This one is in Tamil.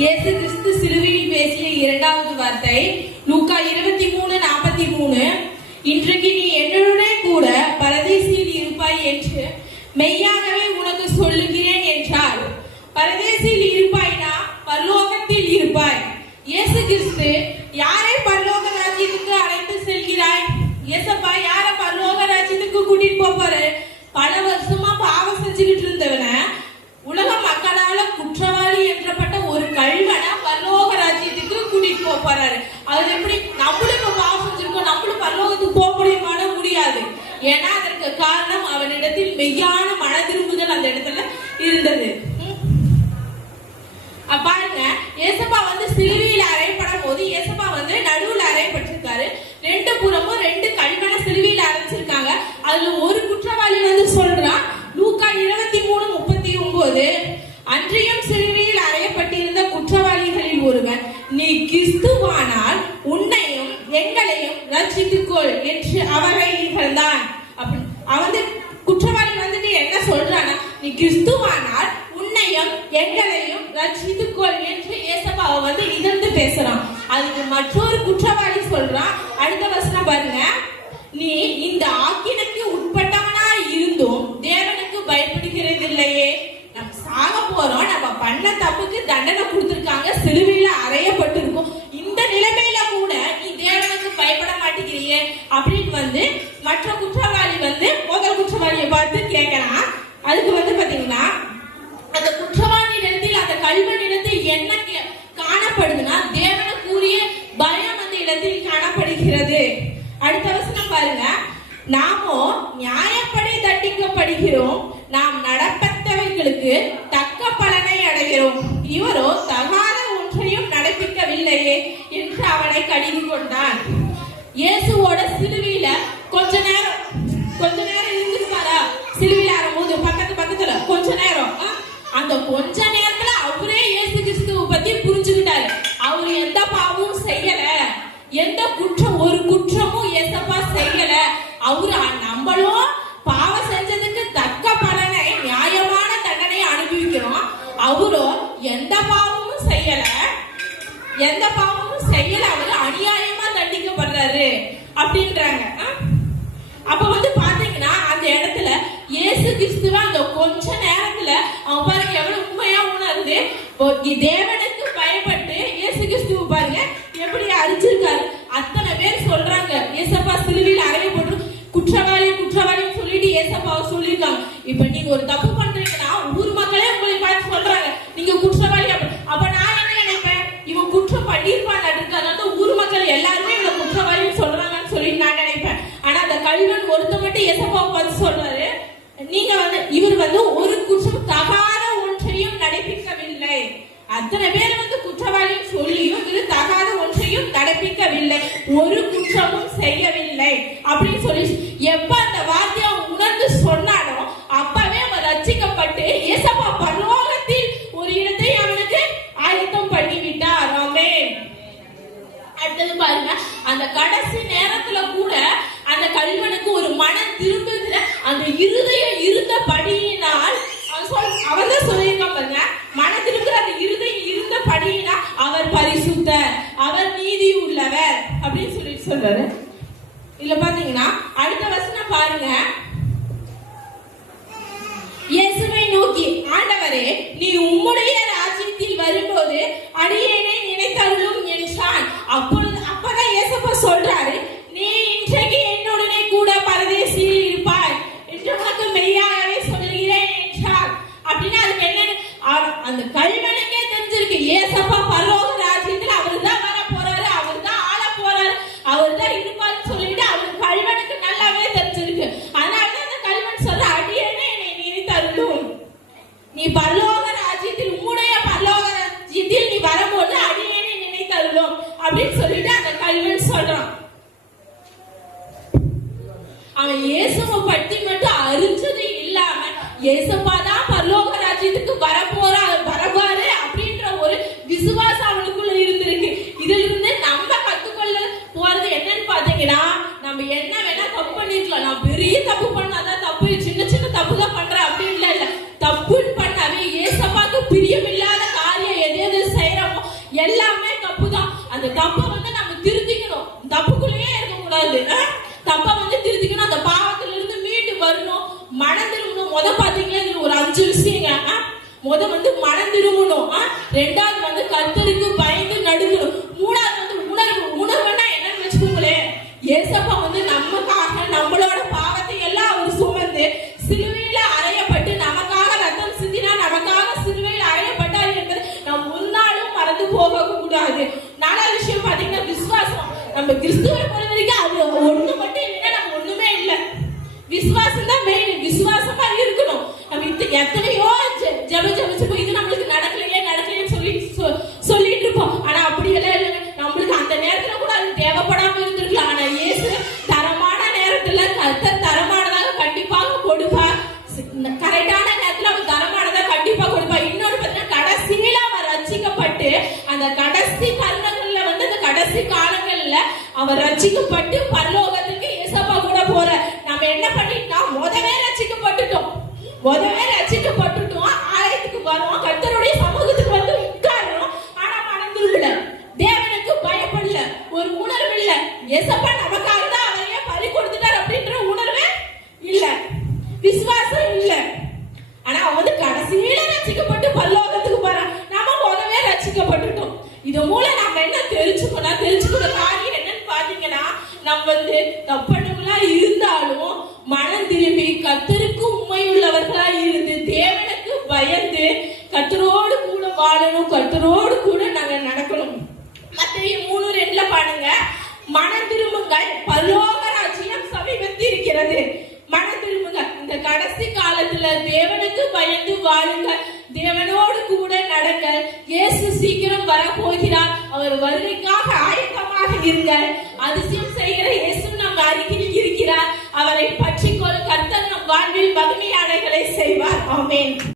இயேசு கிறிஸ்து சிலுவையில் பேசிய இரண்டாவது வார்த்தை லூக்கா 23:43. இன்றைக்கு நீ என்னுடனே கூட பரதேசியில் இருப்பாய் என்று மெய்யாகவே உனக்கு சொல்லுகிறேன் என்றார். பரதேசியில் இருப்பாய்னா பரலோகத்தில் இருப்பாய். இயேசு கிறிஸ்து யாரை பரலோக ராஜ்யத்துக்கு அழைத்து செல்கிறாய்? இயேசப்பா யார பரலோக ராஜ்யத்துக்கு கூட்டிட்டு போறாரு? பல வருஷமா பாவம் செஞ்சுக்கிட்டு இருந்தவன, உலக மக்களால குற்றவாளி என்றப்பட்ட ஒரு கல்வனை பரலோக ராஜ்யத்துக்கு கூட்டிட்டு போறாரு. அது எப்படி? நம்மளும் இப்ப பாவம் செஞ்சிருக்கோம், நம்மளும் பரலோகத்துக்கு போக முடியாது. ஏன்னா அதற்கு காரணம் அவனிடத்தில் மெய்யான மன திரும்புதல் அந்த இடத்துல இருந்தது. பாருங்க, ஏசப்பா சிலுவையில் அறையப்படும் போது ஏசப்பா நடுவுல அறையப்பட்டிருக்காரு. ரெண்டு புறமும் ரெண்டு கல்வனை சிலுவையில் அரைச்சிருக்காங்க. அதுல ஒரு குற்றவாளி சொல்றான், லூக்கா 23:39, அன்றையும் சிலுவையில் அறையப்பட்டிருந்த குற்றவாளிகளில் ஒருவன், நீ கிறிஸ்துவானால் உன்னையும் எங்களையும் ரட்சித்துக்கொள் என்று அவரை இகழ்ந்தான். குற்றவாளி என்ன சொல்றானா, நீ கிறிஸ்துவானால் உன்னையும் எங்களையும் ரட்சித்துக்கொள் என்று ஏசப்பாவை இகழ்ந்து பேசுறான். அதுக்கு மற்றொரு குற்றவாளி சொல்றான், அடுத்த வசனம் பாருங்க, நீ இந்த ஆக்கினைக்கு உட்பட்டவனா இருந்தும் தேவனுக்கு பயப்படுகிறது இல்லையே. நம்ம சாக போறோம், நம்ம பண்ண தப்புக்கு தண்டனை கொடுத்திருக்காங்க, சிலுவையில அறையப்பட்டிருக்கோம், இந்த நிலைமையில கூட நீ தேவனுக்கு பயப்பட மாட்டேங்கிறியே அப்படின்னு மற்ற குற்றவாளி முதல் குற்றவாளியை பார்த்து கேட்கலாம். அதுக்கு பாத்தீங்கன்னா அந்த குற்றவாளி இடத்தில் அந்த கல்வன் இடத்தில் என்ன காணப்படுதுன்னா தேவனுக்குரிய பயம் அந்த இடத்தில் காணப்படுகிறது. அடுத்த வசனம் பாருங்க, நாமோ நியாயப்படி தண்டிக்கப்படுகிறோம், நாம் நடப்பட்டவைகளுக்கு தக்க பலனை அடைகிறோம், இவரோ தகாத ஒன்றையும் நடப்பிக்கவில்லையே என்று அவனை கடிந்து கொண்டான். இயேசுவோட சிலுவையில கொஞ்ச நேரம் இருந்துருப்பாரா? சிலுவையில ஆறும்போது பக்கத்துல கொஞ்ச நேரம், அந்த கொஞ்ச நேரத்துல அவரே இயேசு கிறிஸ்துவை பத்தி புரிஞ்சுக்கிட்டாரு. அவரு எந்த பாவமும் செய்யல, எந்த ஒரு குற்றமும் ஏசப்பா செய்யல. அவரு நம்மளும் பாவம் செஞ்சதுக்கு தக்க பலனை நியாயமான தண்டனை அனுபவிக்கிறோம். அவரோ எந்த பாவமும் செய்யல, அவரு அநியாயமா தண்டிக்கப்படுறாரு அப்படின்றாங்க. அப்ப பாத்தீங்கன்னா அந்த இடத்துல இயேசு கிறிஸ்துவ அந்த கொஞ்ச நேரத்துல அவன் பாருங்க எவ்வளவு உண்மையா உணர்ந்து தேவனுக்கு பயப்பட்டு இயேசு கிறிஸ்துவ பாருங்க எப்படி அடிச்சிருக்காரு. அத்தனை பேர் சொல்றாங்க ஏசப்பா சிலுவையில் அறையப்பட்டு குற்றவாளின்னு சொல்லிட்டு ஏசப்பாவை சொல்லிருக்காங்க. இப்ப நீங்க ஒரு தப்பு பண்றீங்கன்னா ஊர் மக்களே உங்களை பார்த்து சொல்றாங்க நீங்க குற்றவாளி. அப்ப நான் என்ன நினைப்பேன், இவன் குற்றம் பண்ணிருப்பான் இருக்காது, ஊர் மக்கள் எல்லாருமே இவனை குற்றவாளின்னு சொல்றாங்கன்னு சொல்லி நான் நினைப்பேன். ஆனா அந்த கல்வன் ஒருத்த மட்டும் ஏசப்பாவை பார்த்து சொல்றாரு, நீங்க இவர் ஒரு குற்றம் தகாத ஒன்றையும் நடப்பிக்கவில்லை. அத்தனை பேர் குற்றவாளின்னு சொல்லியும் இது தகாத ஒன்றையும் நடப்பிக்கவில்லை, ஒரு குற்றமும் செய்யவில்லை அப்படின்னு சொல்லி எப்ப அந்த வார்த்தையை உணர்ந்து சொன்னானோ அப்பவே அவன் ரட்சிக்கப்பட்டு ஏசப்பா பரலோகத்தில் ஒரு இடத்தை அவனுக்கு ஆயத்தம் பண்ணி விட்டார். ஆமென். அடுத்தது பாருங்க, அந்த கடைசி நேரத்துல கூட அந்த கல்வனுக்கு ஒரு மனம் திரும்புகிற அந்த இருதயம் இருந்தபடியினால் அவன் தான் சொல்லியிருக்கான் பாருங்க, மனத்தில் இருக்கிற அந்த இருதயம் இருந்தபடியினால் அவர் பரிசுத்தர், அவர் நீதி உள்ளவர் அப்படின்னு சொல்றாரு. இல்ல பாத்தீங்கன்னா அடுத்த வசனம் பாருங்க, இயேசுவை நோக்கி, ஆண்டவரே நீ உம்முடைய ராஜ்யத்தில் வரும்போது அடியேனை நினைத்தருளும் என்றான். அப்பதான் இயேசப்பா சொல்றாரு, நீ இன்றைக்கு என்னுடனே கூட பரதேசியில் இருப்பாய் என்று உனக்கு மெய்யாகவே சொல்லுகிறேன் என்றார். அப்படின்னா அதுக்கு என்ன, அந்த கல்வனுக்கே தெரிஞ்சிருக்கு ஏசப்பா பரலோக ராஜ்யத்தில் அவர் தான் வர போறாரு, அவர் தான் ஆள போறாரு, அவர் தான் இருப்பாருன்னு சொல்லிட்டு அவருக்கு கல்வனுக்கு நல்லாவே தெரிஞ்சிருக்கு. அதனாலதான் அந்த கல்வன் சொல்ற, அடியேனே என்னை நினைத்தருளும், நீ பரலோக ராஜ்யத்தில் உம்முடைய பரலோக ராஜ்யத்தில் நீ வரும்போது அடியேனே நினைத்தருளும் அப்படின்னு சொல்லிட்டு அந்த கல்வன் சொல்றான். அவன் இயேசுவை பற்றி மட்டும் அறிஞ்சது இல்லாம இயேசப்பா தான் பரலோக ராஜ்யத்துக்கு வரப்பாரு அப்படின்ற ஒரு விசுவாசம் அவனுக்குள்ள இருந்திருக்கு. இதுல இருந்து நம்ம கத்துக்கொள்ள போறது என்னன்னு பாத்தீங்கன்னா, நம்ம என்ன வேணா தப்பு பண்ணிருக்கலாம், நான் பெரிய தப்பு பண்ணாதான் தப்பு, சின்ன தப்பு தான் பண்றேன் அப்படின்னு இல்ல, தப்புன்னு பண்ணாவே ஏசப்பாக்கு பிரியமில்லாத காரியம் எது செய்யறோமோ 5 விஷயங்க. வந்து மனம் திரும்பணும். ரெண்டாவது வந்து கர்த்தருக்கு பயந்து நடுங்கணும். மூணாவது வந்து உணர்வுன்னா என்னன்னு வச்சுக்கோங்களேன், ஏசப்பா வந்து நமக்காக நம்மளோட பாவத்தை எல்லாம் அவர் சுமந்து சிலுவையில அறையப்பட்டு நமக்காக ரத்தம் சிந்தினா, நமக்காக சிலுவையில் அறையப்பட்டார் என்பது நாம் ஒரு நாளும் மறந்து போக கூடாது. 4வது விஷயம் பாத்தீங்கன்னா விசுவாசம். நம்ம கிறிஸ்துவை பொறுத்த வரைக்கும் அது ஒண்ணு மட்டும் இல்லைன்னா நம்ம ஒண்ணுமே இல்லை. விசுவாசம் தான் மெயின். விசுவாசமா இருக்கணும். நம்ம எத்தனையோ ஜெபிச்சு இது நம்மளுக்கு நடக்கலையேன்னு சொல்லிட்டு இருப்போம். ஆனா அப்படி எல்லாம் இல்லைங்க. நம்மளுக்கு அந்த நேரத்துல கூட அது தேவைப்படாம இருந்திருக்கலாம். ஆனா இயேசு தரமான நேரத்துல கர்த்தர் தரமானதாக கண்டிப்பாக கொடுப்பார். கரெக்டான நேரத்துல அவர் தரமானதாக கண்டிப்பா கொடுப்பார். இன்னொரு பார்த்தீங்கன்னா கடைசியில அவர் ரட்சிக்கப்பட்டு அந்த கடைசி தருணங்கள்ல வந்து அந்த கடைசி காலங்கள்ல அவர் ரட்சிக்கப்பட்டு பரலோகத்துக்கு ஏசப்பா கூட போற. நம்ம என்ன பண்ணிட்டோம், முதவே ரட்சிக்கப்பட்டுட்டோம். ஆலயத்துக்கு வரோம், கர்த்தருடைய சமூகத்துக்கு வந்து உட்கார்றோம். ஆனா மனம் திரும்பல, தேவனுக்கு பயப்படல, ஒரு உணர்வு இல்ல. ஏசப்பா நமக்காக தான் அவரையே பறி கொடுத்துட்டார் அப்படின்ற உணர்வே இல்ல, விசுவாசம் இல்ல. ஆனா அவன் வந்து கடைசியில ரட்சிக்கப்பட்டு பரலோகத்துக்கு போறான். நாம முதவே ரட்சிக்கப்பட்டுட்டோம். இது மூலம் நம்ம என்ன தெரிஞ்சுக்கிற காரியம் என்னன்னு பாத்தீங்கன்னா, நம்ம வந்து தப்பணுங்களா இருந்தாலும் மனம் திரும்பி கர்த்தருக்கு உண்மையுள்ளவர்களா இருந்து தேவனுக்கு பயந்து கர்த்தரோடு கூட வாழணும், கர்த்தரோடு கூட நாங்க நடக்கணும். மத்தேயு 3:2 பாருங்க, மனம் திரும்புங்கள், பரலோக ராஜ்யம் சமீபத்தில் இருக்கிறது. மனம் திரும்புங்க. இந்த கடைசி காலத்துல தேவனுக்கு பயந்து வாழுங்க, தேவனோடு கூட நடங்க. இயேசு சீக்கிரம் வரப்போகிறார். அவர் வருகைக்காக ஆயத்தமாக இருங்க. அதிசயம் செய்கிற இயேசு நம் அருகில் இருக்கிறார். அவரை பற்றிக்கொள். கர்த்தர் நம் வாழ்வில் மகிமையானவைகளை செய்வார். ஆமென்.